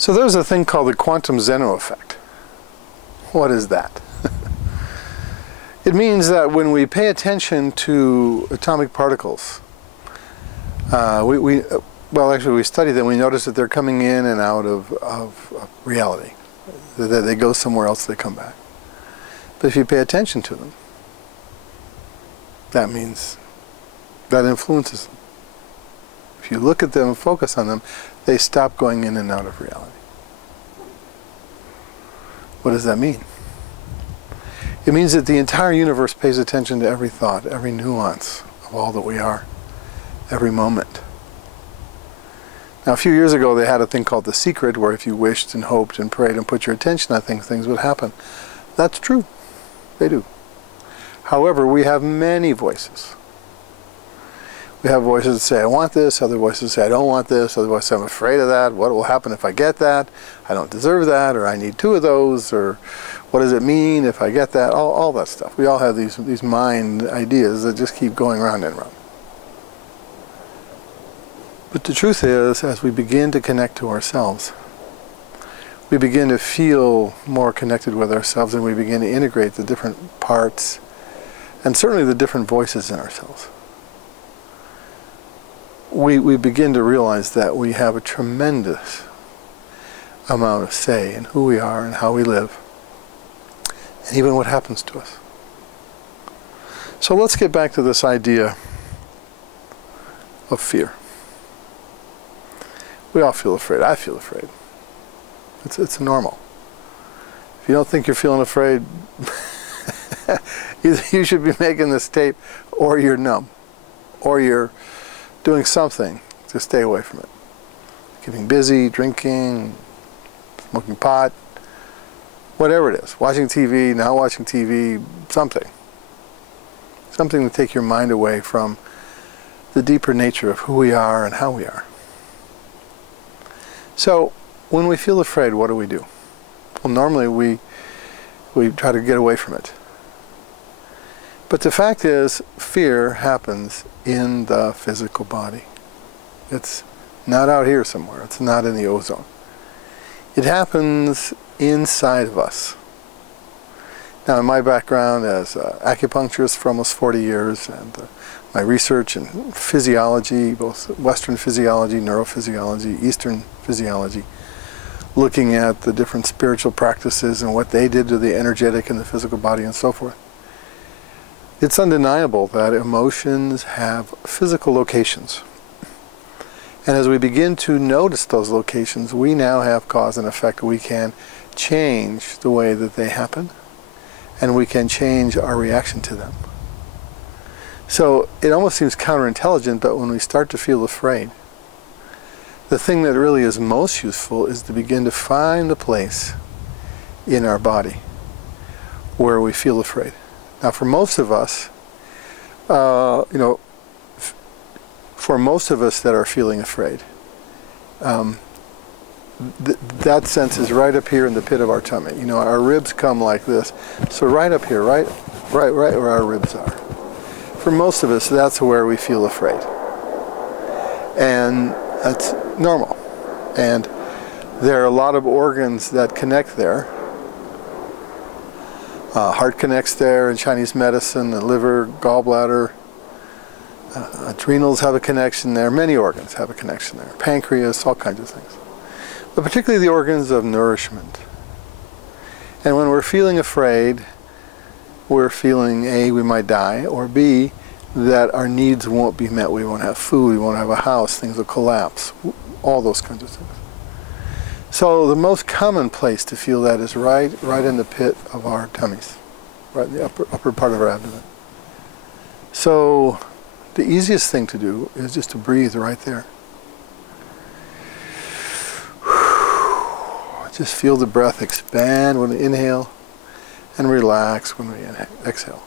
So there's a thing called the quantum Zeno effect. What is that? It means that when we pay attention to atomic particles, well, actually we study them, we notice that they're coming in and out of reality. That they go somewhere else, they come back. But if you pay attention to them, that means that influences them. If you look at them and focus on them, they stop going in and out of reality. What does that mean? It means that the entire universe pays attention to every thought, every nuance of all that we are, every moment. Now, a few years ago, they had a thing called The Secret, where if you wished and hoped and prayed and put your attention on things, things would happen. That's true. They do. However, we have many voices. We have voices that say, I want this, other voices say, I don't want this, other voices say, I'm afraid of that, what will happen if I get that, I don't deserve that, or I need two of those, or what does it mean if I get that, all that stuff. We all have these mind ideas that just keep going round and round. But the truth is, as we begin to connect to ourselves, we begin to feel more connected with ourselves, and we begin to integrate the different parts, and certainly the different voices in ourselves. We begin to realize that we have a tremendous amount of say in who we are and how we live, and even what happens to us. So let's get back to this idea of fear. We all feel afraid. I feel afraid. It's normal. If you don't think you're feeling afraid, either you should be making this tape, or you're numb, or you're doing something to stay away from it. Getting busy, drinking, smoking pot, whatever it is. Watching TV, not watching TV, something. Something to take your mind away from the deeper nature of who we are and how we are. So, when we feel afraid, what do? Well, normally we try to get away from it. But the fact is, fear happens in the physical body. It's not out here somewhere. It's not in the ozone. It happens inside of us. Now, in my background as an acupuncturist for almost 40 years, and my research in physiology, both Western physiology, neurophysiology, Eastern physiology, looking at the different spiritual practices and what they did to the energetic and the physical body and so forth. It's undeniable that emotions have physical locations. And as we begin to notice those locations, we now have cause and effect. We can change the way that they happen, and we can change our reaction to them. So it almost seems counterintelligent, but when we start to feel afraid, the thing that really is most useful is to begin to find a place in our body where we feel afraid. Now, for most of us, for most of us that are feeling afraid, that sense is right up here in the pit of our tummy. You know, our ribs come like this, so right up here, right where our ribs are. For most of us, that's where we feel afraid, and that's normal. And there are a lot of organs that connect there. Heart connects there in Chinese medicine, the liver, gallbladder, adrenals have a connection there, many organs have a connection there, pancreas, all kinds of things. But particularly the organs of nourishment. And when we're feeling afraid, we're feeling A, we might die, or B, that our needs won't be met. We won't have food, we won't have a house, things will collapse, all those kinds of things. So the most common place to feel that is right in the pit of our tummies, right in the upper part of our abdomen. So the easiest thing to do is just to breathe right there. Just feel the breath expand when we inhale and relax when we exhale.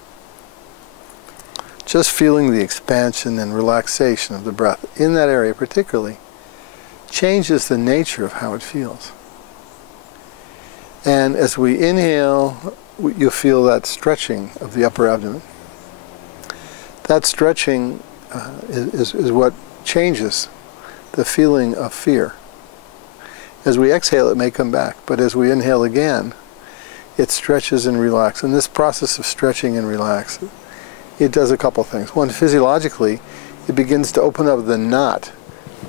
Just feeling the expansion and relaxation of the breath in that area particularly changes the nature of how it feels. And as we inhale, you'll feel that stretching of the upper abdomen. That stretching is what changes the feeling of fear As we exhale, it may come back, but as we inhale again, it stretches and relaxes. And this process of stretching and relax, it does a couple things. One, physiologically, it begins to open up the knot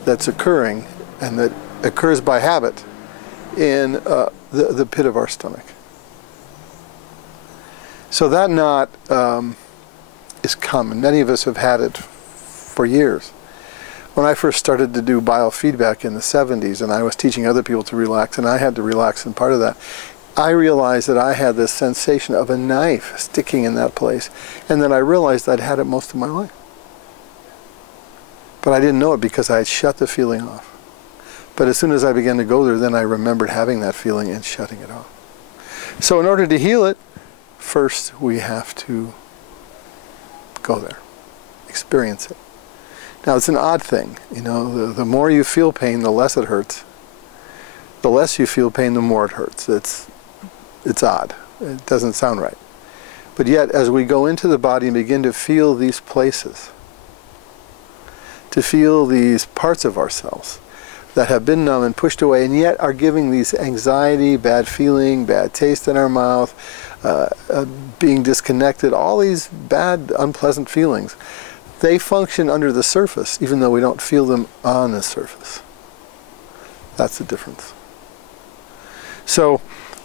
that's occurring, and that occurs by habit, in the pit of our stomach. So that knot is common. Many of us have had it for years. When I first started to do biofeedback in the 70s, and I was teaching other people to relax, and I had to relax, and part of that, I realized that I had this sensation of a knife sticking in that place, and then I realized I'd had it most of my life. But I didn't know it because I had shut the feeling off. But as soon as I began to go there, then I remembered having that feeling and shutting it off. So in order to heal it, first we have to go there, experience it. Now it's an odd thing, you know, the more you feel pain, the less it hurts. The less you feel pain, the more it hurts. It's odd. It doesn't sound right. But yet, as we go into the body and begin to feel these places, to feel these parts of ourselves that have been numb and pushed away, and yet are giving these anxiety, bad feeling, bad taste in our mouth, being disconnected, all these bad, unpleasant feelings, they function under the surface, even though we don't feel them on the surface. That's the difference. So,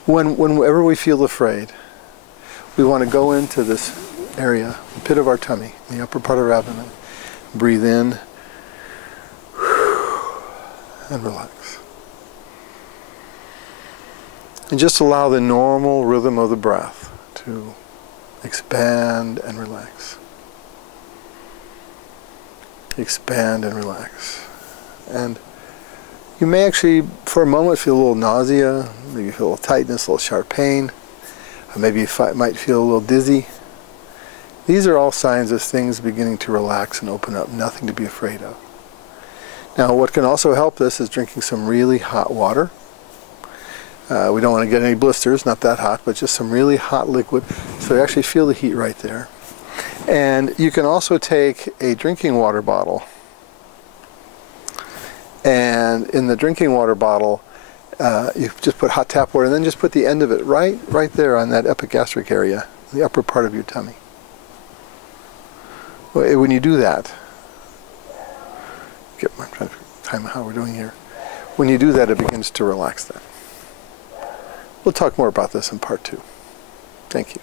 whenever we feel afraid, we want to go into this area, the pit of our tummy, the upper part of our abdomen, breathe in, and relax. And just allow the normal rhythm of the breath to expand and relax. Expand and relax. And you may actually, for a moment, feel a little nausea, maybe feel a little tightness, a little sharp pain, or maybe you might feel a little dizzy. These are all signs of things beginning to relax and open up, nothing to be afraid of. Now, what can also help this is drinking some really hot water. We don't want to get any blisters, not that hot, but just some really hot liquid, so you actually feel the heat right there. And you can also take a drinking water bottle, and in the drinking water bottle, you just put hot tap water, and then just put the end of it right there on that epigastric area, the upper part of your tummy. When you do that, I'm trying to time how we're doing here. When you do that, it begins to relax that. We'll talk more about this in part 2. Thank you.